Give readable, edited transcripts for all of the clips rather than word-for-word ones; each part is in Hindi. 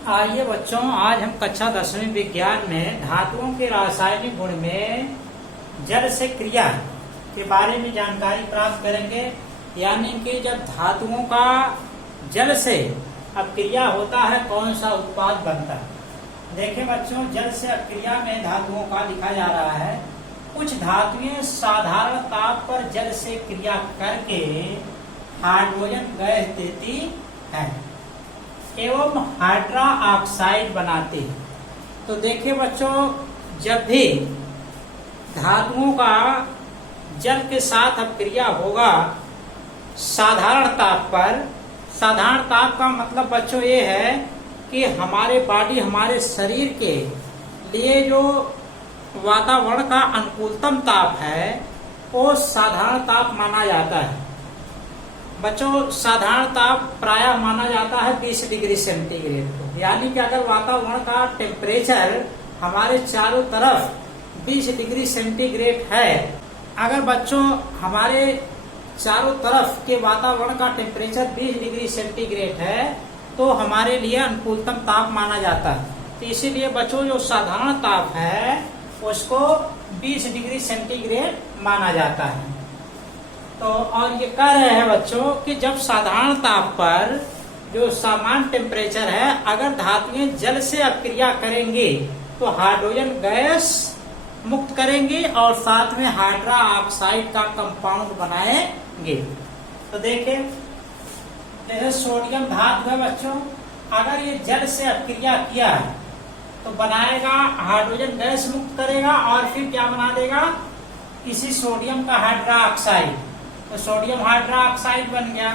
आइए बच्चों, आज हम कक्षा 10वीं विज्ञान में धातुओं के रासायनिक गुण में जल से क्रिया के बारे में जानकारी प्राप्त करेंगे। यानी कि जब धातुओं का जल से अपक्रिया होता है कौन सा उत्पाद बनता है। देखिए बच्चों, जल से अपक्रिया में धातुओं का लिखा जा रहा है। कुछ धातुएं साधारण ताप पर जल से क्रिया करके हाइड्रोजन गैस देती है एवं हाइड्रा ऑक्साइड बनाती है। तो देखिए बच्चों, जब भी धातुओं का जल के साथ अपक्रिया होगा साधारण ताप पर, साधारण ताप का मतलब बच्चों ये है कि हमारे बॉडी, हमारे शरीर के लिए जो वातावरण का अनुकूलतम ताप है वो साधारण ताप माना जाता है। बच्चों, साधारण ताप प्रायः माना जाता है 20 डिग्री सेंटीग्रेड को। यानी कि अगर वातावरण का टेम्परेचर हमारे चारों तरफ 20 डिग्री सेंटीग्रेड है, अगर बच्चों हमारे चारों तरफ के वातावरण का टेम्परेचर 20 डिग्री सेंटीग्रेड है तो हमारे लिए अनुकूलतम ताप माना जाता है। तो इसीलिए बच्चों जो साधारण ताप है उसको 20 डिग्री सेंटीग्रेड माना जाता है। तो और ये कह रहे हैं बच्चों कि जब साधारण ताप पर जो सामान्य टेम्परेचर है, अगर धातुएं जल से अपक्रिया करेंगी तो हाइड्रोजन गैस मुक्त करेंगे और साथ में हाइड्रा ऑक्साइड का कंपाउंड बनाएंगे। तो देखिए, जैसे सोडियम धातु है बच्चों, अगर ये जल से अपक्रिया किया है तो बनाएगा हाइड्रोजन गैस मुक्त करेगा और फिर क्या बना देगा, इसी सोडियम का हाइड्रा ऑक्साइड। तो सोडियम हाइड्रा ऑक्साइड बन गया।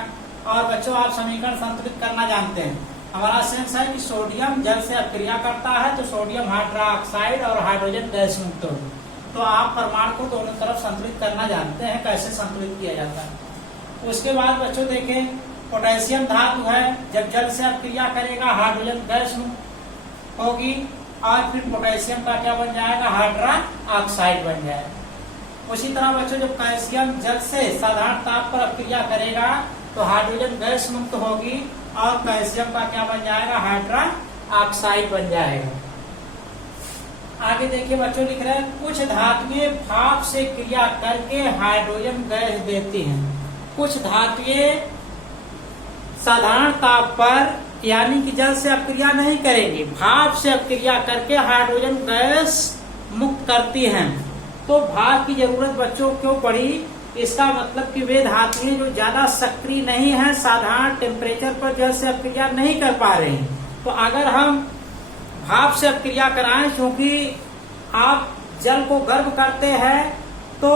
और बच्चों आप समीकरण संतुलित करना जानते हैं, हमारा सेंस है कि सोडियम जल से अपक्रिया करता है तो सोडियम हाइड्रा ऑक्साइड और हाइड्रोजन गैस मुक्त होगी। तो आप परमाणु को दोनों तरफ संतुलित करना जानते हैं, कैसे संतुलित किया जाता है। उसके बाद बच्चों देखें, पोटेशियम धातु है, जब जल से अपक्रिया करेगा हाइड्रोजन गैस मुक्त होगी और फिर पोटेशियम का क्या बन जाएगा, हाइड्रा ऑक्साइड बन जाएगा। उसी तरह बच्चों जब कैल्शियम जल से साधारण ताप पर अपक्रिया करेगा तो हाइड्रोजन गैस मुक्त होगी और कैल्शियम का क्या बन जाएगा, हाइड्रा ऑक्साइड बन जाएगा। आगे देखिए बच्चों, लिख रहे हैं कुछ धातुएं भाप से क्रिया करके हाइड्रोजन गैस देती हैं। कुछ धातुएं साधारण ताप पर यानी कि जल से अपक्रिया नहीं करेंगी, भाप से अपक्रिया करके हाइड्रोजन गैस मुक्त करती हैं। तो भाप की जरूरत बच्चों क्यों पड़ी, इसका मतलब कि वे धातुएं जो ज्यादा सक्रिय नहीं है, साधारण टेम्परेचर पर जल से अपक्रिया नहीं कर पा रही। तो अगर हम भाप से अपक्रिया कराएं, क्योंकि आप जल को गर्म करते हैं तो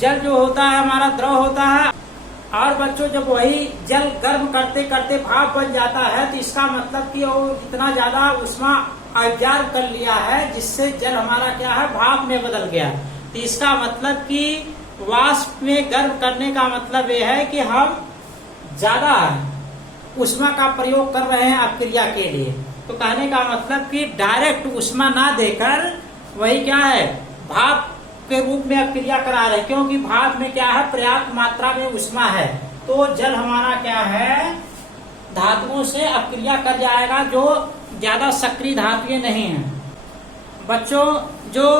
जल जो होता है हमारा द्रव होता है, और बच्चों जब वही जल गर्म करते करते भाप बन जाता है तो इसका मतलब कि वो इतना ज्यादा ऊष्मा अब्जॉर्ब कर लिया है जिससे जल हमारा क्या है, भाप में बदल गया। तो इसका मतलब कि वाष्प में गर्म करने का मतलब ये है कि हम ज्यादा ऊष्मा का प्रयोग कर रहे हैं अपक्रिया के लिए। तो कहने का मतलब कि डायरेक्ट ऊष्मा ना देकर वही क्या है, भाप के रूप में अपक्रिया करा रहे हैं, क्योंकि भाप में क्या है, पर्याप्त मात्रा में ऊष्मा है। तो जल हमारा क्या है, धातुओं से अपक्रिया कर जाएगा जो ज्यादा सक्रिय धातुएं नहीं हैं। बच्चों जो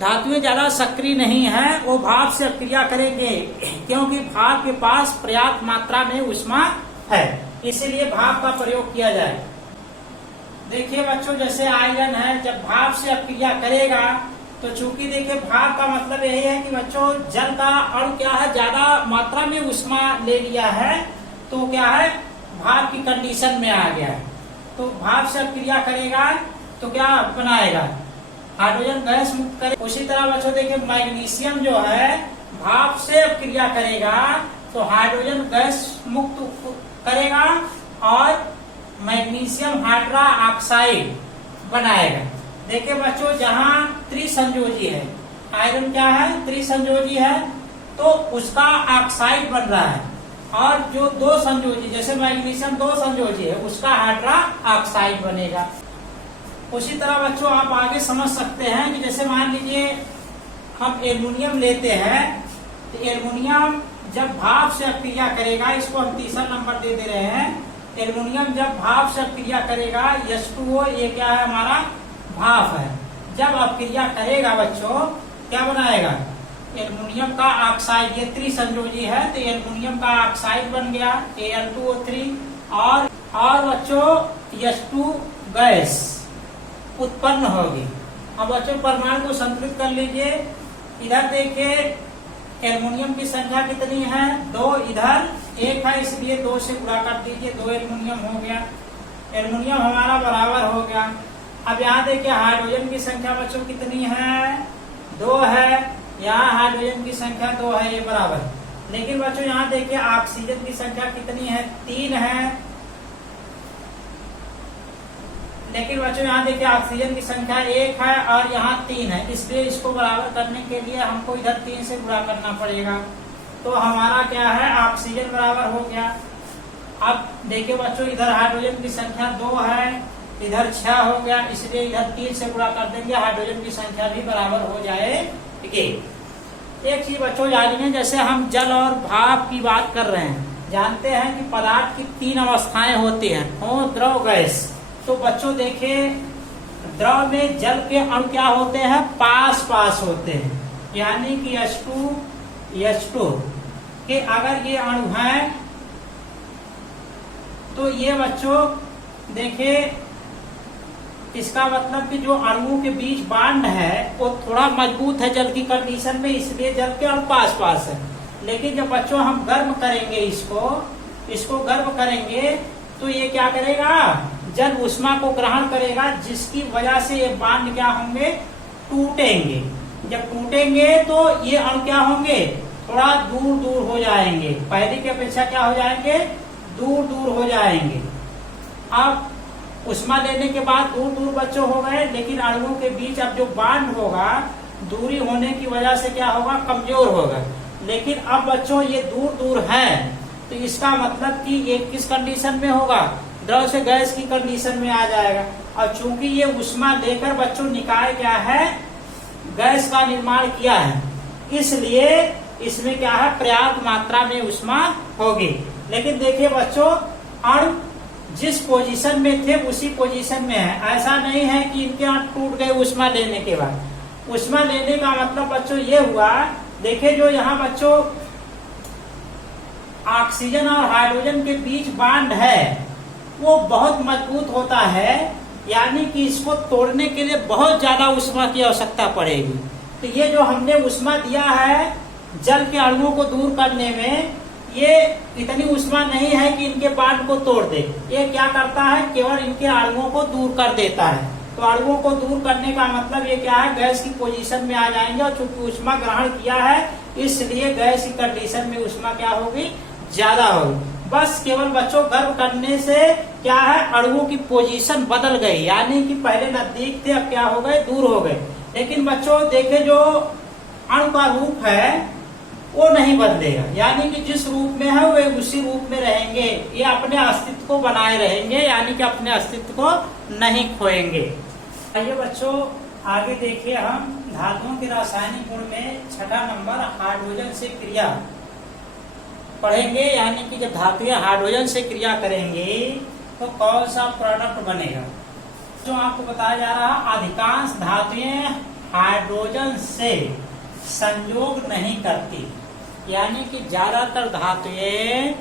धातुएं ज्यादा सक्रिय नहीं है वो भाप से अपक्रिया करेंगे, क्योंकि भाप के पास पर्याप्त मात्रा में ऊष्मा है, इसीलिए भाप का प्रयोग किया जाए। देखिए बच्चों, जैसे आयरन है, जब भाप से अपक्रिया करेगा तो चूंकि देखिए भाप का मतलब यही है कि बच्चों जल का अणु क्या है, ज्यादा मात्रा में ऊष्मा ले लिया है तो क्या है, भाप की कंडीशन में आ गया। तो भाप से अपक्रिया करेगा तो क्या बनाएगा, हाइड्रोजन गैस मुक्त करेगा। उसी तरह बच्चों देखिए मैग्नीशियम जो है भाप से अपक्रिया करेगा तो हाइड्रोजन गैस मुक्त करेगा और मैग्नीशियम हाइड्रा ऑक्साइड बनाएगा। देखिए बच्चों, जहाँ त्रिसंयोजी है, आयरन क्या है, त्रिसंयोजी है, तो उसका ऑक्साइड बन रहा है, और जो दो संयोजी जैसे मैग्नीशियम दो संयोजी है उसका हाइड्रा ऑक्साइड बनेगा। उसी तरह बच्चों आप आगे समझ सकते हैं कि जैसे मान लीजिए हम एल्युमिनियम लेते हैं, तो एल्युमिनियम जब भाप से अपक्रिया करेगा, इसको हम तीसरा नंबर दे रहे हैं, एल्युमिनियम जब भाप से क्रिया करेगा H2O, ये क्या है हमारा भाप है। जब अपक्रिया करेगा बच्चों क्या बनाएगा, एल्युमिनियम का ऑक्साइड, ये त्रिसंयोजी है तो एल्युमिनियम का ऑक्साइड बन गया Al2O3 और बच्चों H2 गैस उत्पन्न होगी। अब बच्चों परमाणु को संतुलित कर लीजिए। इधर देखिए एल्युमिनियम की संख्या कितनी है, 2, इधर 1 है इसलिए 2 से गुणा कर दीजिए, 2 एल्युमिनियम हो गया। एल्युमिनियम हमारा बराबर हो गया। अब यहाँ देखिए हाइड्रोजन की संख्या बच्चों कितनी है, 2 है। यहाँ हाइड्रोजन की संख्या 2 है, ये बराबर। लेकिन बच्चों यहाँ देखिए ऑक्सीजन की संख्या कितनी है, 3 है। लेकिन बच्चों यहाँ देखिए ऑक्सीजन की संख्या 1 है और यहाँ 3 है, इसलिए इसको बराबर करने के लिए हमको इधर 3 से गुणा करना पड़ेगा। तो हमारा क्या है, ऑक्सीजन बराबर हो गया। अब देखिए बच्चों इधर हाइड्रोजन की संख्या 2 है, इधर 6 हो गया, इसलिए इधर 3 से गुणा कर देंगे, हाइड्रोजन की संख्या भी बराबर हो जाएगी। एक चीज बच्चों जानिए, जैसे हम जल और भाप की बात कर रहे हैं, जानते हैं कि पदार्थ की 3 अवस्थाएं होती हैं, ठोस, द्रव, गैस। तो बच्चों देखिए द्रव में जल के अणु क्या होते हैं, पास पास होते हैं, यानी कि H2 के अगर ये अणु हैं तो ये बच्चों देखिए इसका मतलब कि जो अणुओं के बीच बांड है वो थोड़ा मजबूत है जल की कंडीशन में, इसलिए जल के अणु पास पास है। लेकिन जब बच्चों हम गर्म करेंगे इसको गर्म करेंगे तो ये क्या करेगा, जल ऊष्मा को ग्रहण करेगा, जिसकी वजह से ये बांड क्या होंगे, टूटेंगे। जब टूटेंगे तो ये अणु क्या होंगे, थोड़ा दूर दूर हो जाएंगे, पहले की अपेक्षा क्या हो जाएंगे, दूर दूर हो जाएंगे। अब ऊष्मा लेने के बाद दूर दूर बच्चों हो गए, लेकिन अणुओं के बीच अब जो बांड होगा दूरी होने की वजह से क्या होगा, कमजोर होगा। लेकिन अब बच्चों ये दूर दूर है तो इसका मतलब कि ये किस कंडीशन में होगा, द्रव से गैस की कंडीशन में आ जाएगा। और चूंकि ये ऊष्मा लेकर बच्चों निकाय क्या है, गैस का निर्माण किया है, इसलिए इसमें क्या है, पर्याप्त मात्रा में ऊष्मा होगी। लेकिन देखिए बच्चों अणु जिस पोजीशन में थे उसी पोजीशन में है, ऐसा नहीं है कि इनके अणु टूट गए ऊष्मा लेने के बाद। ऊष्मा लेने का मतलब बच्चों ये हुआ, देखिए जो यहाँ बच्चों ऑक्सीजन और हाइड्रोजन के बीच बांड है वो बहुत मजबूत होता है, यानी कि इसको तोड़ने के लिए बहुत ज्यादा ऊष्मा की आवश्यकता पड़ेगी। तो ये जो हमने ऊष्मा दिया है जल के अणुओं को दूर करने में, ये इतनी ऊष्मा नहीं है कि इनके बांड को तोड़ दे। ये क्या करता है, केवल इनके अणुओं को दूर कर देता है। तो अणुओं को दूर करने का मतलब ये क्या है, गैस की पोजीशन में आ जाएंगे, और चूंकि ऊष्मा ग्रहण किया है इसलिए गैस की कंडीशन में ऊष्मा क्या होगी, ज्यादा होगी। बस केवल बच्चों गर्म करने से क्या है, अणुओं की पोजीशन बदल गई, यानी कि पहले नजदीक थे अब क्या हो गए, दूर हो गए। लेकिन बच्चों देखे जो अणु का रूप है वो नहीं बदलेगा, यानी कि जिस रूप में है वे उसी रूप में रहेंगे, ये अपने अस्तित्व को बनाए रहेंगे, यानी कि अपने अस्तित्व को नहीं खोएंगे। आइए बच्चों आगे देखिए हम धातुओं के रासायनिक गुण में 6ठा नंबर हाइड्रोजन से क्रिया पढ़ेंगे, यानी कि जब धातुएं हाइड्रोजन से क्रिया करेंगे तो कौन सा प्रोडक्ट बनेगा। जो आपको बताया जा रहा है, अधिकांश धातुएं हाइड्रोजन से संयोग नहीं करती, यानी कि ज्यादातर धातुएं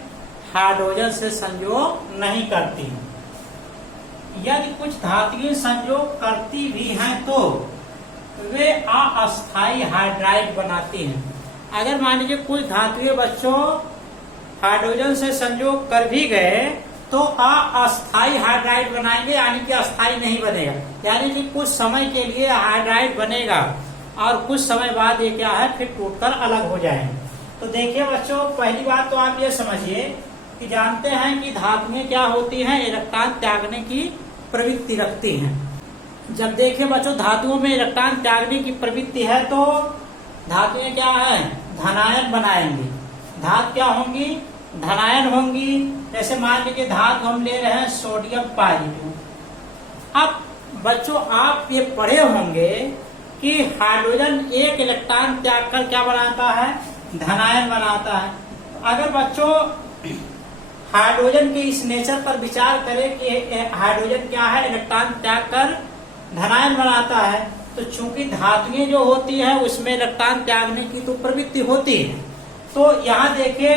हाइड्रोजन से संयोग नहीं करती। यदि कुछ धातुएं संयोग करती भी हैं तो वे अस्थायी हाइड्राइड बनाती हैं। अगर मान लीजिए कुछ धातुएं बच्चों हाइड्रोजन से संयोग कर भी गए तो अस्थायी हाइड्राइड बनाएंगे, यानी कि अस्थायी नहीं बनेगा, यानी कि कुछ समय के लिए हाइड्राइड बनेगा और कुछ समय बाद ये क्या है, फिर टूटकर अलग हो जाएंगे। तो देखिए बच्चों पहली बात तो आप ये समझिए कि जानते हैं कि धातुएं क्या होती हैं, इलेक्ट्रॉन त्यागने की प्रवृत्ति रखती हैं। जब देखिए बच्चों धातुओं में इलेक्ट्रॉन त्यागने की प्रवृत्ति है तो धातुएं क्या है, धनायन बनाएंगी। धातु क्या होंगी, धनायन होंगी। जैसे मान लीजिए धातु हम ले रहे हैं सोडियम पॉजिटिव। अब बच्चों आप ये पढ़े होंगे कि हाइड्रोजन एक इलेक्ट्रॉन त्याग कर क्या बनाता है, धनायन बनाता है। अगर बच्चों हाइड्रोजन के इस नेचर पर विचार करें कि हाइड्रोजन क्या है, इलेक्ट्रॉन त्याग कर धनायन बनाता है। तो चूंकि धातुएं जो होती है उसमें इलेक्ट्रॉन त्यागने की तो प्रवृत्ति होती है। तो यहाँ देखिए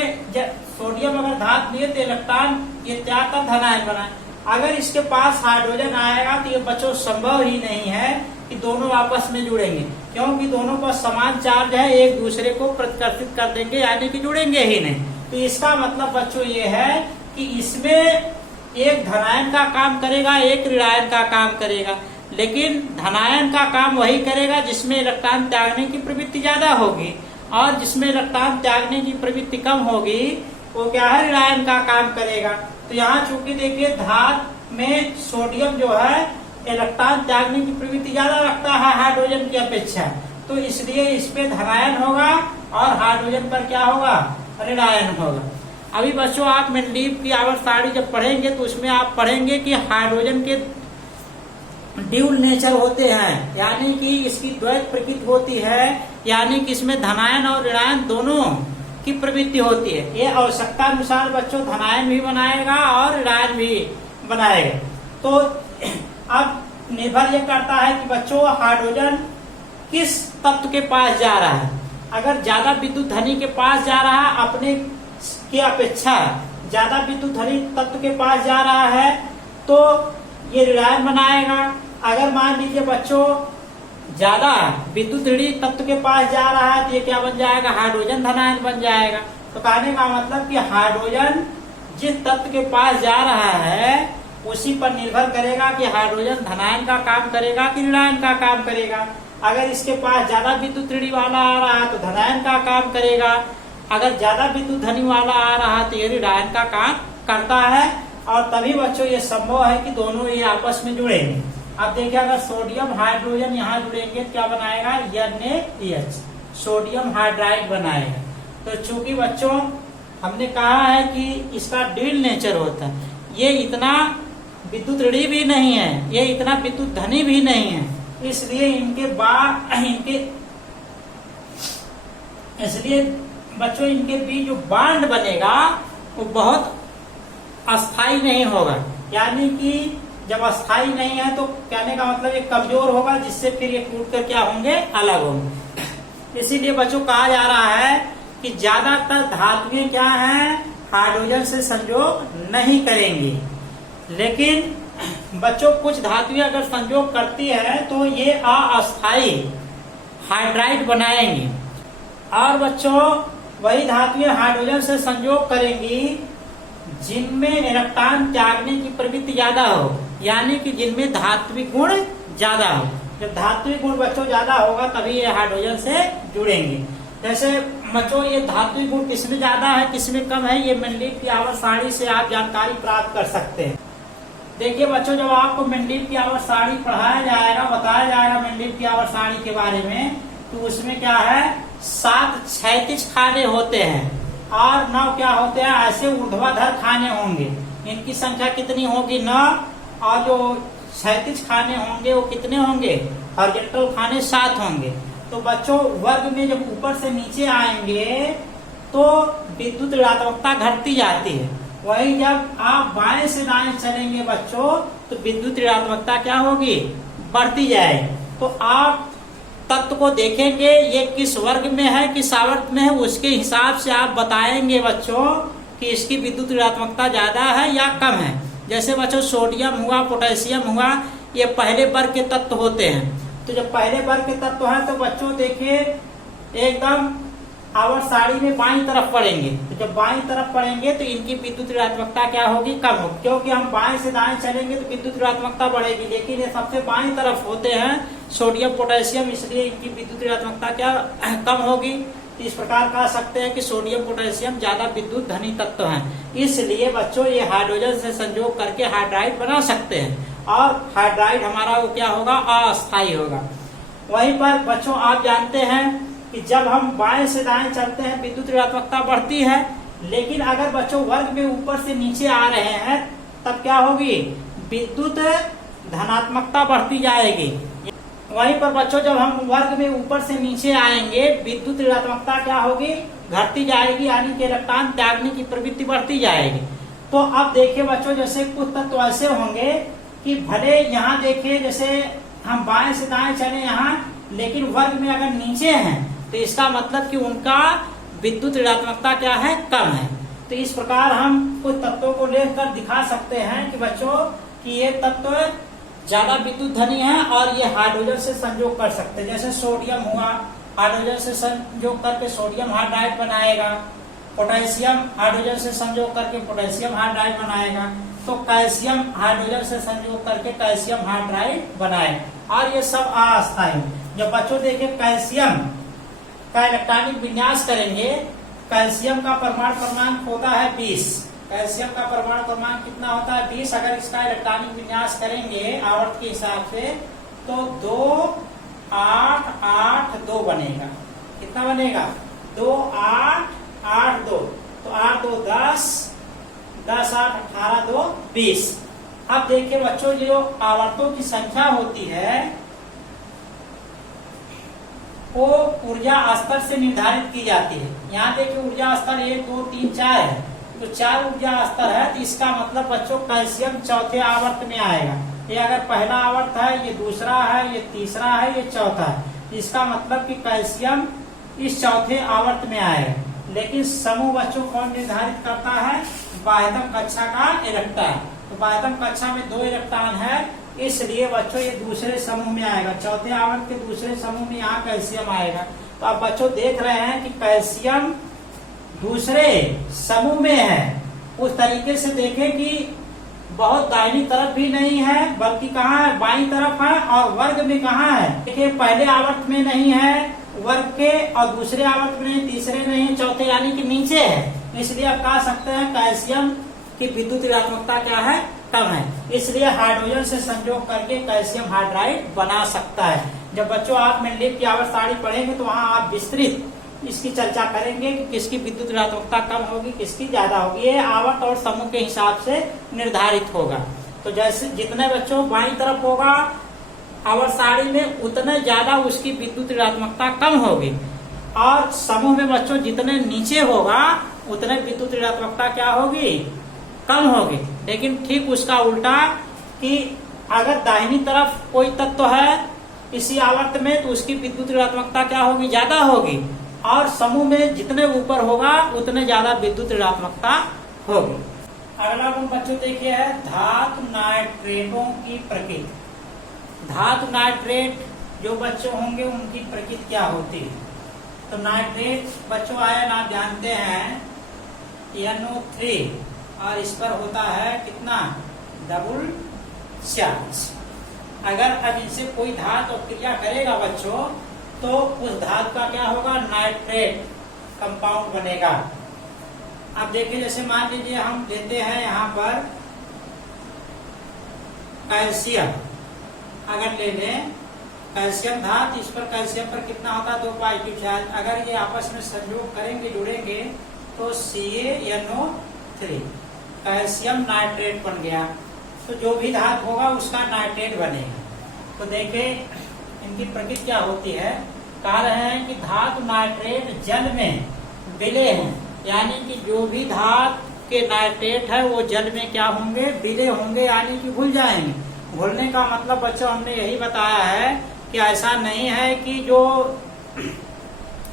सोडियम अगर धातु लिए तो इलेक्ट्रॉन ये त्याग कर धनायन बनाए। अगर इसके पास हाइड्रोजन आएगा तो ये बच्चों संभव ही नहीं है कि दोनों आपस में जुड़ेंगे, क्योंकि दोनों का समान चार्ज है, एक दूसरे को प्रतिकर्षित कर देंगे, यानी कि जुड़ेंगे ही नहीं। तो इसका मतलब बच्चों ये है कि इसमें एक धनायन का काम करेगा, एक ऋणायन का काम करेगा, लेकिन धनायन का काम वही करेगा जिसमें इलेक्ट्रॉन त्यागने की प्रवृत्ति ज्यादा होगी, और जिसमें इलेक्ट्रॉन त्यागने की प्रवृत्ति कम होगी वो क्या है, ऋणायन का काम करेगा। तो यहाँ चूंकि देखिए धातु में सोडियम जो है इलेक्ट्रॉन त्यागने की प्रवृत्ति ज्यादा रखता है हाइड्रोजन की अपेक्षा, तो इसलिए इस पे धनायन होगा और हाइड्रोजन पर क्या होगा, ऋणायन होगा। अभी बच्चों आप मेंडलीव की आवर्त सारणी जब पढ़ेंगे तो उसमें आप पढ़ेंगे कि हाइड्रोजन के ड्यूल नेचर होते हैं, यानी कि इसकी द्वैत प्रकृति होती है, यानी कि इसमें धनायन और ऋणायन दोनों की प्रवृत्ति होती है। ये आवश्यकता अनुसार बच्चों धनायन भी बनाएगा और ऋणायन भी बनाएगा। तो अब निर्भर ये करता है कि बच्चों हाइड्रोजन किस तत्व के पास जा रहा है। अगर ज्यादा विद्युत धनी के पास जा रहा है, अपने की अपेक्षा ज्यादा विद्युत धनी तत्व के पास जा रहा है तो ये ऋणायन बनाएगा। अगर मान लीजिए बच्चों ज्यादा विद्युत ऋणी तत्व के पास जा रहा है तो ये क्या बन जाएगा, हाइड्रोजन धनायन बन जाएगा। तो कहने का मतलब कि हाइड्रोजन जिस तत्व के पास जा रहा है उसी पर निर्भर करेगा कि हाइड्रोजन धनायन का काम करेगा कि ऋणायन का काम करेगा। अगर इसके पास ज्यादा विद्युत ऋणी वाला आ रहा है तो धनायन का काम करेगा, अगर ज्यादा विद्युत धनी वाला आ रहा है तो ये ऋणायन का काम करता है, और तभी बच्चों ये संभव है कि दोनों ये आपस में जुड़ेंगे। अब देखिए अगर सोडियम हाइड्रोजन यहाँ जुड़ेंगे तो क्या बनाएगा, NaH, सोडियम हाइड्राइड बनाएगा। तो चूंकि बच्चों हमने कहा है कि इसका ड्यूल नेचर होता है, ये इतना विद्युत ऋणी भी नहीं है, ये इतना विद्युत धनी भी नहीं है, इसलिए इसलिए बच्चों इनके बीच जो बॉन्ड बनेगा वो बहुत अस्थाई नहीं होगा, यानी कि जब अस्थाई नहीं है तो कहने का मतलब ये कमजोर होगा, जिससे फिर ये टूट कर क्या होंगे, अलग होंगे। इसीलिए बच्चों कहा जा रहा है कि ज्यादातर धातुएं क्या हैं, हाइड्रोजन से संयोग नहीं करेंगी, लेकिन बच्चों कुछ धातुएं अगर संयोग करती है तो ये अस्थाई हाइड्राइड बनाएंगी, और बच्चों वही धातुएं हाइड्रोजन से संयोग करेंगी जिनमें इलेक्ट्रॉन त्यागने की प्रवृत्ति ज्यादा हो, यानी कि जिनमें धात्विक गुण ज्यादा हो। जब धात्विक गुण बच्चों ज्यादा होगा तभी ये हाइड्रोजन से जुड़ेंगे। जैसे बच्चों ये धात्विक गुण किसमें ज्यादा है किसमें कम है, ये मेंडलीव की आवर्त सारणी से आप जानकारी प्राप्त कर सकते हैं। देखिए बच्चों जब आपको मेंडलीव की आवर्त सारणी पढ़ाया जाएगा, बताया जाएगा मेंडलीव की आवर्त सारणी के बारे में, तो उसमें क्या है, 7 क्षैतिज खाने होते हैं और 9 क्या होते हैं, ऐसे ऊर्ध्वाधर खाने होंगे। इनकी संख्या कितनी होगी, 9, और जो क्षैतिज खाने होंगे वो कितने होंगे, हॉरिजॉन्टल खाने 7 होंगे। तो बच्चों वर्ग में जब ऊपर से नीचे आएंगे तो विद्युत ऋणात्मकता घटती जाती है, वही जब आप बाएं से दाएं चलेंगे बच्चों तो विद्युत ऋणात्मकता क्या होगी, बढ़ती जाएगी। तो आप तत्व को देखेंगे ये किस वर्ग में है किस आवर्त में है, उसके हिसाब से आप बताएंगे बच्चों कि इसकी विद्युत ऋणात्मकता ज्यादा है या कम है। जैसे बच्चों सोडियम हुआ, पोटेशियम हुआ, ये पहले वर्ग के तत्व होते हैं। तो जब पहले वर्ग के तत्व है तो बच्चों देखिए एकदम आवर्त सारणी में बाईं तरफ पढ़ेंगे, तो जब बाईं तरफ पढ़ेंगे तो इनकी विद्युत ऋणात्मकता क्या होगी, कम होगी, क्योंकि हम बाएं से दाएं चलेंगे तो विद्युत ऋणात्मकता बढ़ेगी, लेकिन ये सबसे बाईं तरफ होते हैं सोडियम पोटेशियम, इसलिए इनकी विद्युत ऋणात्मकता क्या कम होगी। इस प्रकार कह सकते हैं कि सोडियम पोटेशियम ज्यादा विद्युत धनी तत्व हैं, इसलिए बच्चों ये हाइड्रोजन से संयोग करके हाइड्राइड बना सकते हैं, और हाइड्राइड हमारा वो क्या होगा, अस्थायी होगा। वहीं पर बच्चों आप जानते हैं कि जब हम बाएं से दाएं चलते हैं विद्युत ऋणात्मकता बढ़ती है, लेकिन अगर बच्चों वर्ग में ऊपर से नीचे आ रहे हैं तब क्या होगी, विद्युत धनात्मकता बढ़ती जाएगी। वहीं पर बच्चों जब हम वर्ग में ऊपर से नीचे आएंगे विद्युत ऋणात्मकता क्या होगी, घटती जाएगी, यानी कि इलेक्ट्रॉन त्यागने की प्रवृत्ति बढ़ती जाएगी। तो अब देखिए बच्चों, जैसे कुछ तत्व ऐसे होंगे कि भले यहाँ देखिए जैसे हम बाएं से दाएं चले यहाँ, लेकिन वर्ग में अगर नीचे हैं तो इसका मतलब कि उनका विद्युत ऋणात्मकता क्या है, कम है। तो इस प्रकार हम कुछ तत्वों को लेकर दिखा सकते हैं कि बच्चों कि ये तत्व ज्यादा विद्युत धनी है और ये हाइड्रोजन से संयोग कर सकते हैं। जैसे सोडियम हुआ, हाइड्रोजन से संयोग करके सोडियम हाइड्राइड बनाएगा, पोटेशियम हाइड्रोजन से संयोग करके पोटेशियम हाइड्राइड बनाएगा, तो कैल्शियम हाइड्रोजन से संयोग करके कैल्शियम हाइड्राइड बनाएगा। और ये सब अस्थायी। जब बच्चों देखिए कैल्शियम का इलेक्ट्रॉनिक विन्यास करेंगे, कैल्शियम का परमाणु क्रमांक होता है 20। कैल्शियम का परमाणु क्रमांक कितना होता है, 20। अगर इसका इलेक्ट्रॉनिक विन्यास करेंगे आवर्त के हिसाब से तो 2 8 8 2 बनेगा। कितना बनेगा, 2 8 8 2। तो 8 2 10, 10 8 18 2 20। अब देखिए बच्चों, जो आवर्तों की संख्या होती है वो ऊर्जा स्तर से निर्धारित की जाती है। यहाँ देखिए ऊर्जा स्तर 1 2 3 4 है, तो 4 ऊर्जा स्तर है। तो इसका मतलब बच्चों कैल्शियम चौथे आवर्त में आएगा। ये अगर पहला आवर्त है, ये दूसरा है, ये तीसरा है, ये चौथा है। इसका मतलब कि कैल्शियम इस चौथे आवर्त में आएगा। लेकिन समूह बच्चों कौन निर्धारित करता है, बाह्यतम कक्षा का इलेक्ट्रॉन। तो बाह्यतम कक्षा में 2 इलेक्ट्रॉन है, इसलिए बच्चों ये दूसरे समूह में आएगा। चौथे आवर्त के दूसरे समूह में यहाँ कैल्शियम आएगा। तो अब बच्चों देख रहे हैं कि कैल्शियम दूसरे समूह में है। उस तरीके से देखें कि बहुत दाहिनी तरफ भी नहीं है, बल्कि कहाँ है, बाईं तरफ है। और वर्ग में कहाँ है, देखिए पहले आवर्त में नहीं है वर्ग के, और दूसरे आवर्त में नहीं, तीसरे नहीं, चौथे यानी कि नीचे है। इसलिए आप कह सकते हैं कैल्शियम की विद्युत ऋणात्मकता क्या है, कम है। इसलिए हाइड्रोजन से संयोग करके कैल्शियम हाइड्राइड बना सकता है। जब बच्चों आप मेंडलीव की आवर्त सारणी पढ़ेंगे तो वहाँ आप विस्तृत इसकी चर्चा करेंगे कि किसकी विद्युत ऋणात्मकता कम होगी, किसकी ज्यादा होगी। ये आवर्त और समूह के हिसाब से निर्धारित होगा। तो जैसे जितने बच्चों बाईं तरफ होगा आवर्त सारणी में, उतने ज्यादा उसकी विद्युत ऋणात्मकता कम होगी। और समूह में बच्चों जितने नीचे होगा उतने विद्युत ऋणात्मकता क्या होगी, कम होगी। लेकिन ठीक उसका उल्टा कि अगर दाहिनी तरफ कोई तत्व है इसी आवर्त में तो उसकी विद्युत ऋणात्मकता क्या होगी, ज्यादा होगी। और समूह में जितने ऊपर होगा उतने ज्यादा विद्युत ऋणात्मकता होगी। अगला गुण बच्चों देखिए है धातु नाइट्रेटों की प्रकृति। धातु नाइट्रेट जो बच्चों होंगे उनकी प्रकृति क्या होती है। तो नाइट्रेट बच्चों आयन आप जानते हैं NO3, और इस पर होता है कितना, डबल चार्ज। अगर अब इनसे कोई धातु क्रिया करेगा बच्चों तो उस धातु का क्या होगा, नाइट्रेट कंपाउंड बनेगा। अब देखिए जैसे मान लीजिए हम लेते हैं यहाँ पर कैल्शियम, अगर ले लें कैल्शियम धातु, इस पर कैल्शियम पर कितना होता है, 2 पॉजिटिव चार्ज। अगर ये आपस में संयोग करेंगे, जुड़ेंगे तो CaNO3 कैल्शियम नाइट्रेट बन गया। तो जो भी धातु होगा उसका नाइट्रेट बनेगा। तो देखिए इनकी प्रकृति क्या होती है, कह रहे हैं कि धातु नाइट्रेट जल में विलय हैं, यानी कि जो भी धातु के नाइट्रेट है वो जल में क्या होंगे, विलय होंगे, यानी कि घुल जाएंगे। घुलने का मतलब बच्चों हमने यही बताया है कि ऐसा नहीं है कि जो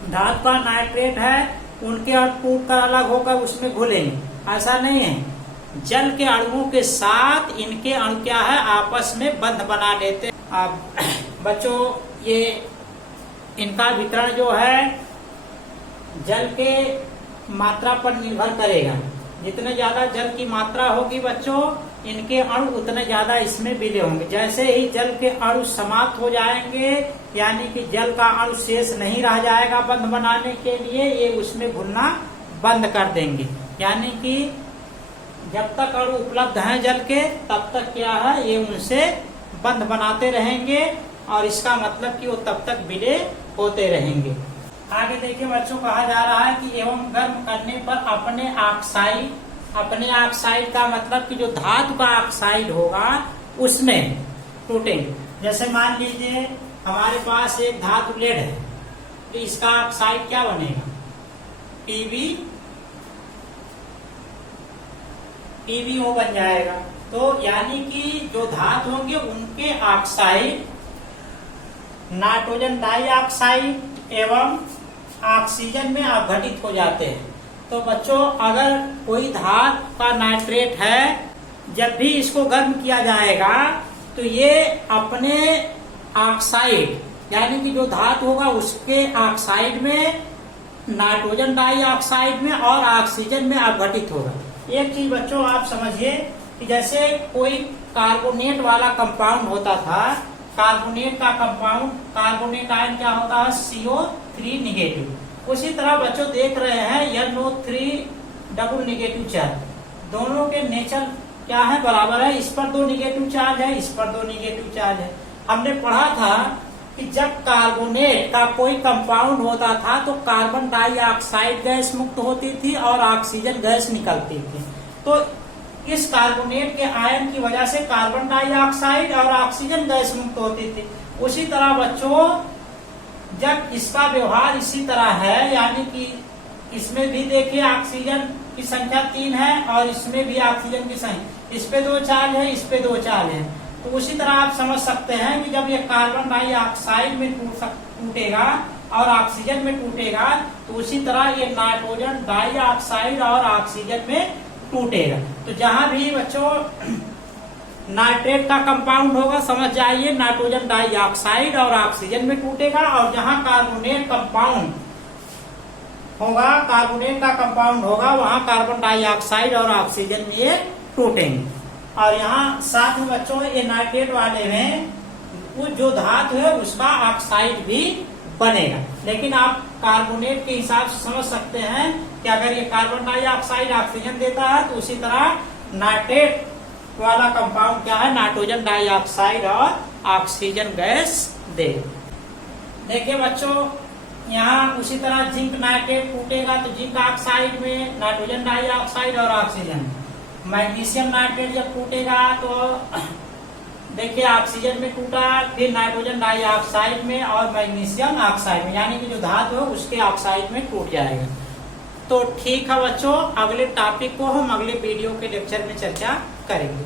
धातु का नाइट्रेट है उनके अणु टूट कर अलग होकर उसमें घुलेंगे, ऐसा नहीं है। जल के अणुओं के साथ इनके अणु क्या है, आपस में बंध बना लेते हैं। अब बच्चों ये इनका वितरण जो है जल के मात्रा पर निर्भर करेगा। जितने ज्यादा जल की मात्रा होगी बच्चों, इनके अणु उतने ज्यादा इसमें विलय होंगे। जैसे ही जल के अणु समाप्त हो जाएंगे, यानी कि जल का अणु शेष नहीं रह जाएगा बंध बनाने के लिए, ये उसमें घुलना बंद कर देंगे। यानी कि जब तक अणु उपलब्ध हैं जल के, तब तक क्या है, ये उनसे बंध बनाते रहेंगे, और इसका मतलब कि वो तब तक विलय होते रहेंगे। आगे देखिए बच्चों, कहा जा रहा है कि एवं गर्म करने पर अपने ऑक्साइड का मतलब कि जो धातु का ऑक्साइड होगा उसमें टूटेंगे। जैसे मान लीजिए हमारे पास एक धातु लेड है, तो इसका ऑक्साइड क्या बनेगा, PbO बन जाएगा। तो यानी कि जो धातु होंगे उनके ऑक्साइड नाइट्रोजन डाइऑक्साइड एवं ऑक्सीजन में अपघटित हो जाते हैं। तो बच्चों अगर कोई धातु का नाइट्रेट है, जब भी इसको गर्म किया जाएगा तो ये अपने ऑक्साइड यानी कि जो धातु होगा उसके ऑक्साइड में, नाइट्रोजन डाइऑक्साइड में और ऑक्सीजन में अपघटित होगा। एक चीज बच्चों आप समझिए कि जैसे कोई कार्बोनेट वाला कंपाउंड होता था, कार्बोनेट का कंपाउंड, कार्बोनेट आयन क्या होता है, CO3 निगेटिव। उसी तरह बच्चों देख रहे हैं NO3 डबल निगेटिव चार्ज, दोनों के नेचर क्या है, बराबर है। इस पर 2 निगेटिव चार्ज है, इस पर 2 निगेटिव चार्ज है। हमने पढ़ा था कि जब कार्बोनेट का कोई कंपाउंड होता था तो कार्बन डाइऑक्साइड गैस मुक्त होती थी और ऑक्सीजन गैस निकलती थी। तो इस कार्बोनेट के आयन की वजह से कार्बन डाइऑक्साइड और ऑक्सीजन गैस मुक्त होती थी। उसी तरह बच्चों जब इसका व्यवहार इसी तरह है, यानी कि इसमें भी देखिए ऑक्सीजन की संख्या 3 है और इसमें भी ऑक्सीजन की संख्या, इस पे 2 चार्ज है, इस पे 2 चार्ज है। तो उसी तरह आप समझ सकते हैं कि जब ये कार्बन डाइऑक्साइड में टूटेगा और ऑक्सीजन में टूटेगा तो उसी तरह ये नाइट्रोजन डाइऑक्साइड और ऑक्सीजन में टूटेगा। तो जहां भी बच्चों नाइट्रेट का कंपाउंड होगा समझ जाइए नाइट्रोजन डाइऑक्साइड और ऑक्सीजन में टूटेगा, और जहां कार्बोनेट कंपाउंड होगा, कार्बोनेट का कंपाउंड होगा, वहां कार्बन डाइऑक्साइड और ऑक्सीजन में ये टूटेंगे। और यहाँ साथ में बच्चों ये नाइट्रेट वाले में वो जो धातु है उसका ऑक्साइड भी बनेगा। लेकिन आप कार्बोनेट के हिसाब से समझ सकते हैं कि अगर ये कार्बन डाइऑक्साइड ऑक्सीजन देता है तो उसी तरह नाइट्रेट वाला कंपाउंड क्या है, नाइट्रोजन डाइऑक्साइड और ऑक्सीजन गैस दे। देखिए बच्चों यहाँ उसी तरह जिंक नाइट्रेट टूटेगा तो जिंक ऑक्साइड में नाइट्रोजन डाइऑक्साइड और ऑक्सीजन। मैग्नीशियम नाइट्रेट जब टूटेगा तो देखिए ऑक्सीजन में टूटा, फिर नाइट्रोजन डाइऑक्साइड में और मैग्नीशियम ऑक्साइड में, यानी कि जो धातु है उसके ऑक्साइड में टूट जाएगा। तो ठीक है बच्चों, अगले टॉपिक को हम अगले वीडियो के लेक्चर में चर्चा करेंगे।